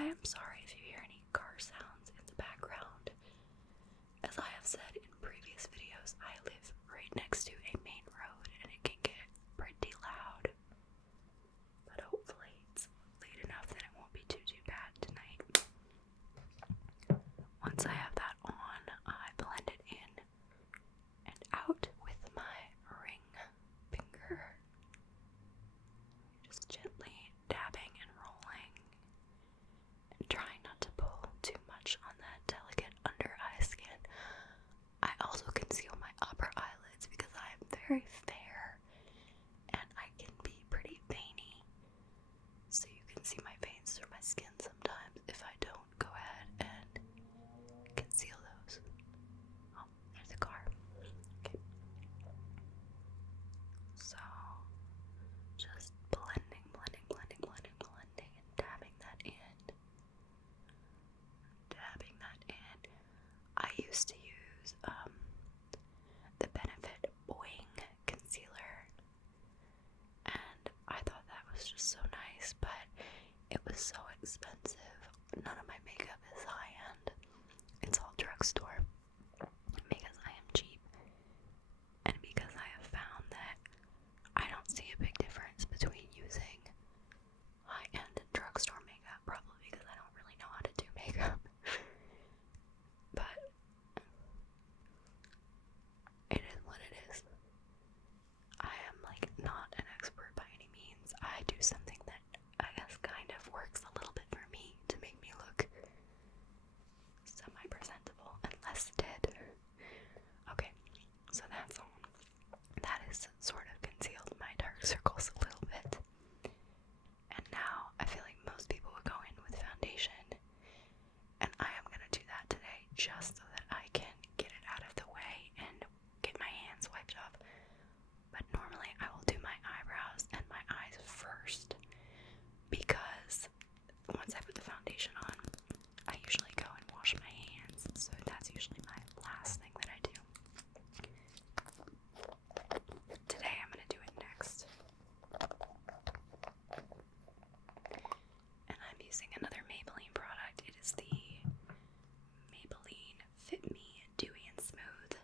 I am sorry if you hear any car sounds in the background. As I have said in previous videos, I live right next to a main road and it can get pretty loud. But hopefully it's late enough that it won't be too bad tonight. Once I have that on, I blend it in and out with my ring finger. Just gently dabbing and rolling and trying not to pull too much on that delicate under eye skin. I also conceal my upper eyelids because I am very fair and I can be pretty veiny. So you can see my veins through my skin sometimes if I don't go ahead and conceal those. Oh, there's a car. Okay. So just blending, and dabbing that in. I used to use the Benefit Boing concealer, and I thought that was just so nice, but it was so expensive. None of my makeup is high-end. It's all drugstore because I am cheap, and because I have found that I don't see a big difference between using high-end and drugstore makeup, probably because I don't really know how to do makeup. But it is what it is. I am not an expert by any means. I do something that I guess kind of works a little bit for me to make me look semi-presentable and less dead. Okay, so that's on. That is sort of concealed my dark circles a little bit. And now I feel like most people would go in with foundation, and I am gonna do that today just so that I can get it out of the way and get my hands wiped off. But normally I will do my eyebrows and my eyes first, because once I put the foundation on, I usually go and wash my hands, so that's usually my last thing that I do. Today I'm gonna do it next. And I'm using another Maybelline product. It is the Maybelline Fit Me Dewy and Smooth,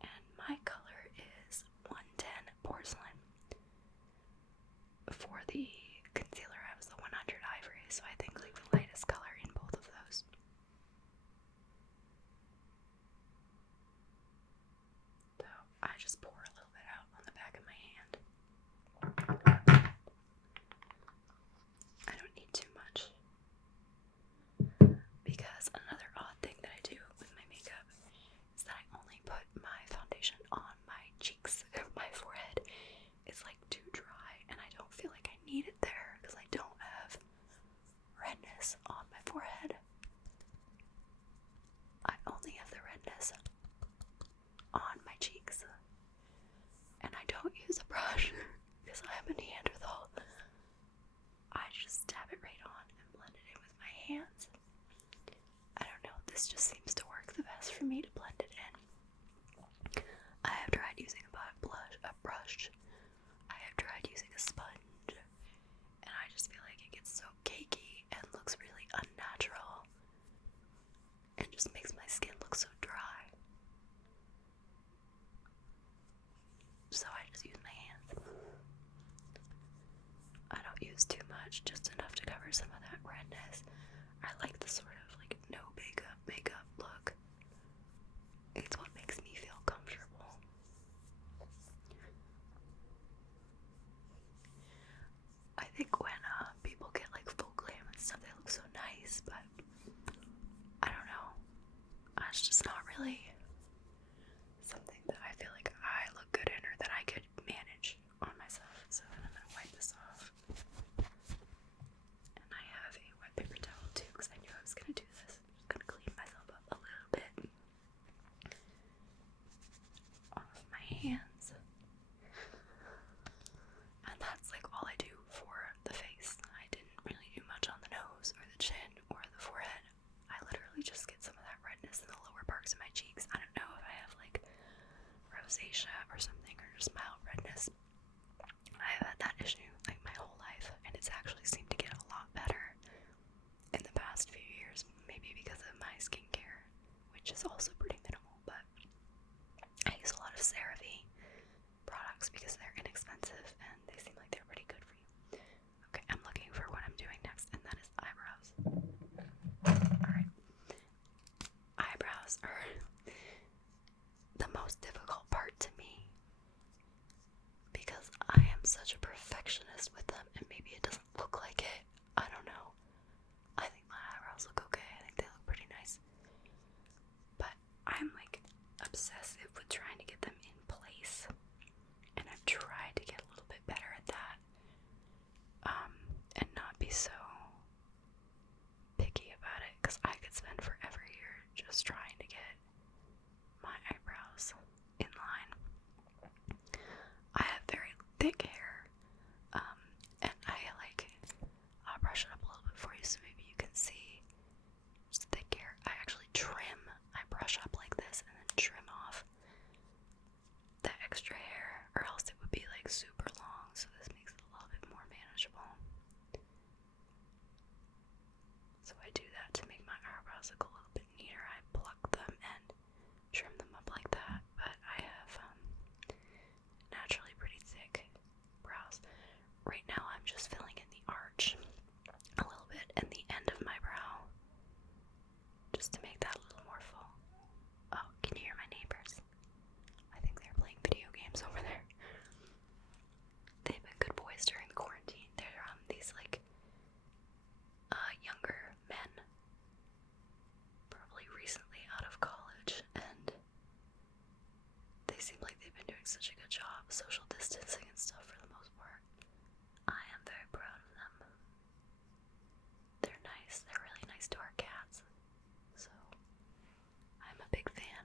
and my color is 110 Porcelain. For the concealer I was the 100 Ivory, so I think the lightest color in both of those. So I just pour a little bit out on the back of my hand. I don't need too much, because another odd thing that I do with my makeup is that I only put my foundation on my cheeks. My forehead is too dry, and I don't feel like I need it there because I don't have redness on my forehead. I only have the redness on my cheeks, and I don't use a brush because I am a Neanderthal. I just dab it right on and blend it in with my hands. I don't know, this just seems to work the best for me to blend it in. I have tried using a brush, I have tried using a sponge, and I just feel like it gets so cakey and looks really unnatural and just makes my skin look so dry. So I just use my hands. I don't use too much, just enough to cover some of that redness. I like the sort of no makeup look. It's what makes me feel comfortable. I think when people get full glam and stuff, they look so nice, but I don't know. It's just not really something that I feel like I look good in or that I could manage on myself. So then I'm gonna wipe this off. And I have a wet paper towel too, because I knew I was gonna do this. I'm just gonna clean myself up a little bit. just trying to get my eyebrows in line. I have very thick hair, and I'll brush it up a little bit for you so maybe you can see. Just thick hair. I actually trim. I brush up like this and then trim off the extra hair, or else it would be like super long, so this makes it a little bit more manageable. So I do that to make my eyebrows look a little bit neater. I pluck them and trim them up like that, but I have naturally pretty thick brows. Right now I'm just filling in the arch a little bit and the end of my brow, just to make that a little more full. Oh, can you hear my neighbors? I think they're playing video games over there. They've been good boys during the quarantine. They're these younger men, probably recently out of college, and they seem like they've been doing such a good job social distancing and stuff for the most part. I am very proud of them. They're nice. They're really nice to our cats. So, I'm a big fan.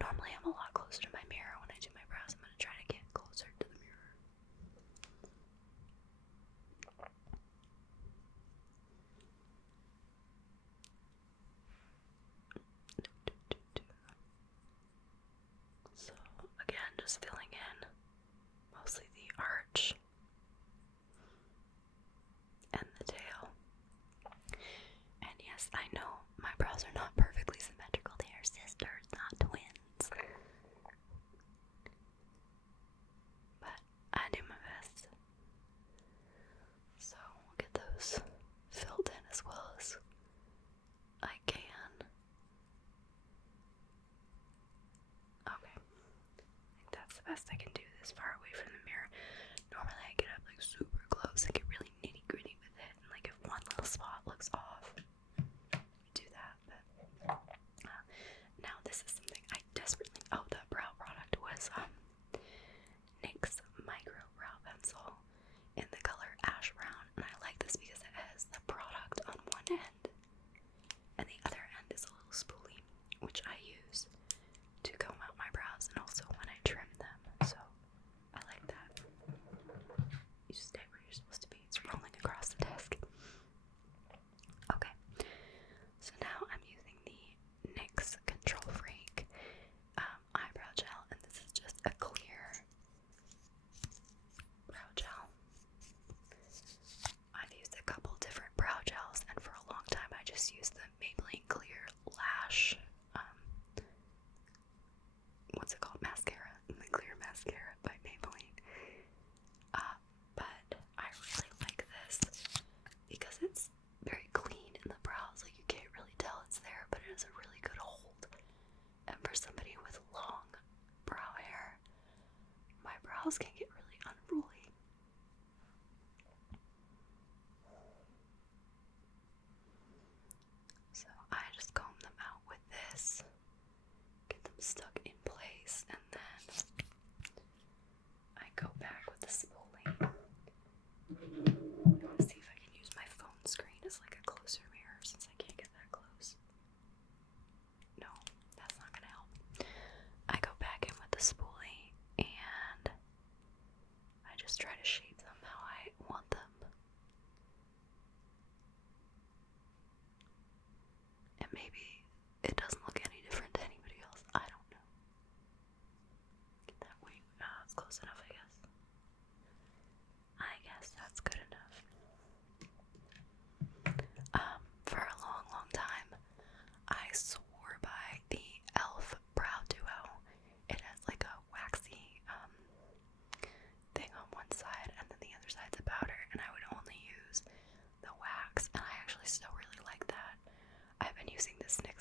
Normally I'm a lot closer to my mirror when I do my brows. I'm going to try to get closer to the mirror. So, again, just filling in mostly the arch and the tail. And yes, I know my brows are not perfectly symmetrical. They are sisters, not twins. But I do my best. So we'll get those filled in as well as I can. Okay. I think that's the best I can do this far away from the mirror. Normally I get up like super close and get really nitty gritty with it, and like if one little spot looks off, do that. But now this is something I desperately, the brow product was NYX Micro Brow Pencil in the color Ash Brown, and I like this because it has the product on one end and the other end is a little spoolie, which I use to comb out my brows and also when I trim them, so I like that. You stay where you're supposed to be. It's rolling across the desk. Okay, so now I'm using the NYX Control Freak eyebrow gel, and this is just a clear brow gel. I've used a couple different brow gels, and for a long time I just used the Maybelline Clear Lash, what's it called? Mascara. The Clear Mascara by Maybelline. But I really like this because it's very clean in the brows. Like, you can't really tell it's there, but it has a really good hold. And for somebody with long brow hair, my brows can get really unruly. So I just comb them out with this, get them stuck in place, and then I go back with the spoolie. I want to see if I can use my phone screen as like a closer mirror since I can't get that close. No, that's not gonna help. I go back in with the spoolie and I just try to shape them how I want them. And maybe it doesn't look any different to anybody else. I don't know. Get that way. It's close enough, I guess. I guess that's good enough. For a long, long time, I swore by the e.l.f. Brow Duo. It has like a waxy thing on one side, and then the other side's a powder, and I would only use the wax, and I actually still really like that. I've been using this NYX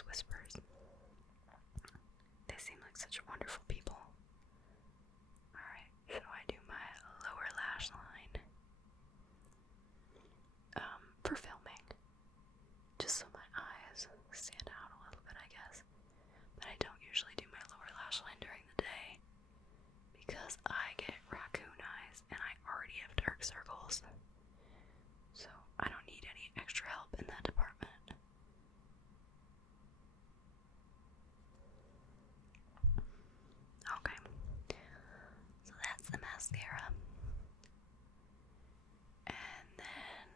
those whispers. They seem like such wonderful people. Alright, so I do my lower lash line for filming, just so my eyes stand out a little bit, I guess. But I don't usually do my lower lash line during the day because I get raccoon eyes and I already have dark circles. So I don't need any extra help in that department. Okay, so that's the mascara. And then,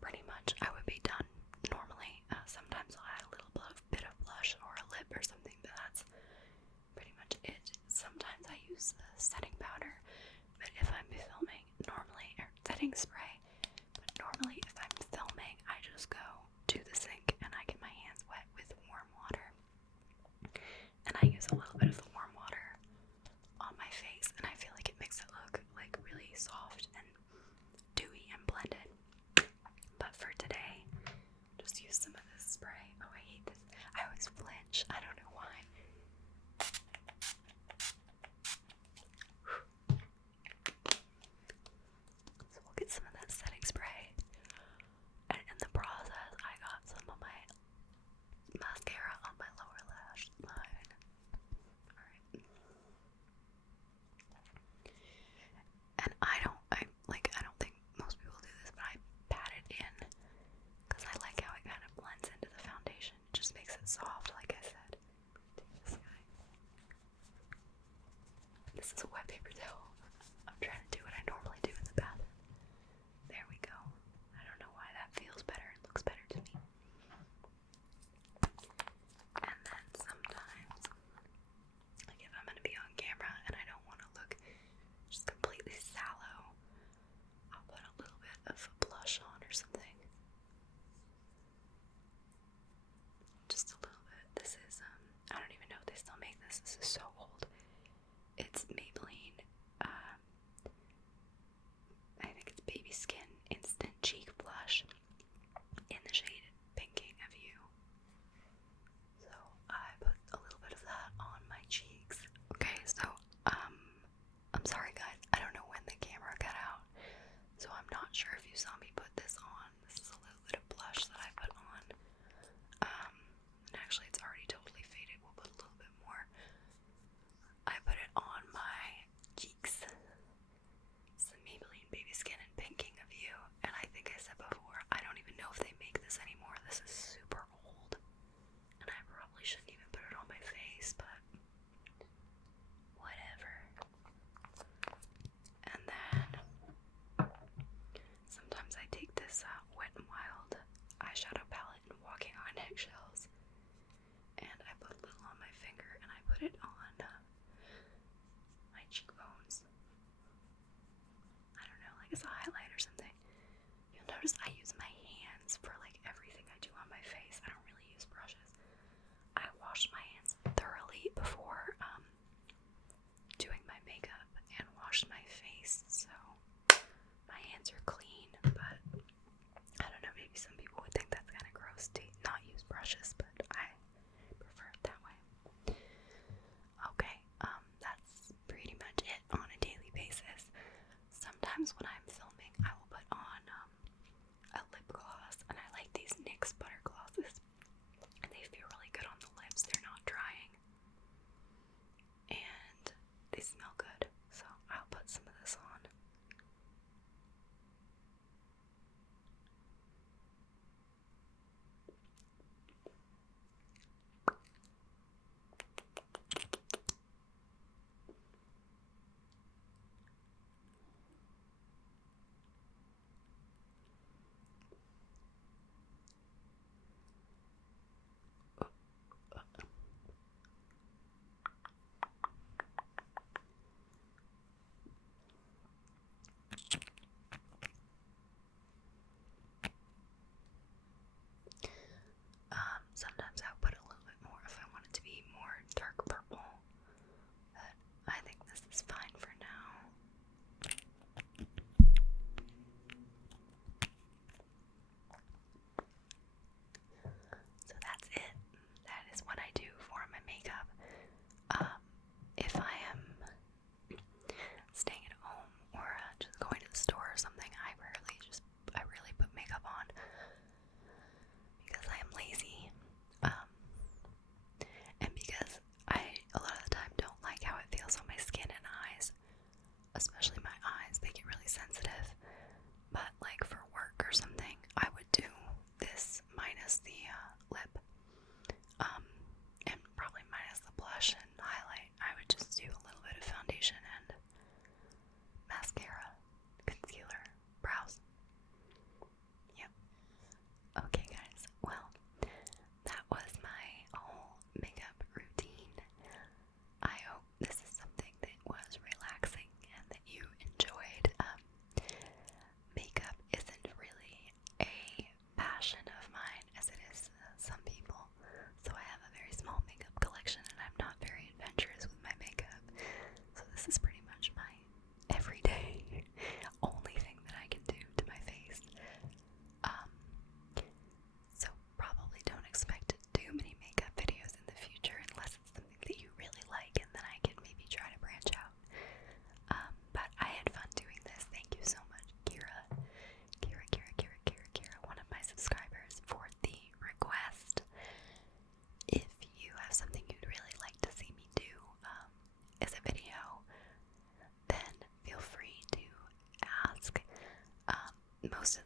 pretty much I would be done normally. Sometimes I'll add a little bit of blush or a lip or something, but that's pretty much it. Sometimes I use the setting powder, but if I'm filming normally, or setting spray, but normally if I'm filming, I just go to the sink and I get my hands wet with warm water. And I use a little bit of the warm water on my face, and I feel like it makes it look like really soft and dewy and blended. But for today, just use some of this spray. Oh, I hate this. I always flinch. I don't know why. So we'll get some of that setting spray. And in the process, I got some of my mascara on my lower lash line. Alright. And I don't think most people do this, but I pat it in because I like how it kind of blends into the foundation. It just makes it soft, like I said. Take this guy. This is a wet paper towel. I'm trying to do what I normally do in the bathroom. There we go. I don't know why that feels better. It looks better to me. And then sometimes, like if I'm going to be on camera and I don't want to look just completely sallow, I'll put a little bit of blush on or something. Just a little bit. This is, I don't even know if they still make this. This is so old. It's Maybelline, I think it's Baby Skin Instant Cheek Blush in the shade Pinking of You. So I put a little bit of that on my cheeks. Okay, so, I'm sorry guys, I don't know when the camera cut out, so I'm not sure if you saw me put this on. This is a little bit of blush that I put on. And actually it's already totally faded. We'll put a little bit more. I put it on my cheeks. It's the Maybelline Baby Skin and Pinking of You, and I think I said before, I don't even know if they make this anymore. This is super old, and I probably shouldn't even put it on my face, but whatever. And then sometimes I take this Wet n Wild eyeshadow palette and Walking on Eggshells, and I put a little on my finger and I put it on my cheekbones. I don't know, like it's a highlight or something. You'll notice I use my hands for like everything I do on my face. I don't really use brushes. I wash my hands thoroughly before doing my makeup and wash my face, so my hands are clean. But I don't know, maybe some people would think that's kind of gross to not use brushes, but I prefer it that way. Okay, that's pretty much it on a daily basis. Sometimes when I'm filming, I will put on a lip gloss, and I like these NYX butter glosses, and they feel really good on the lips. They're not drying, and they smell good, so I'll put some of this on. most of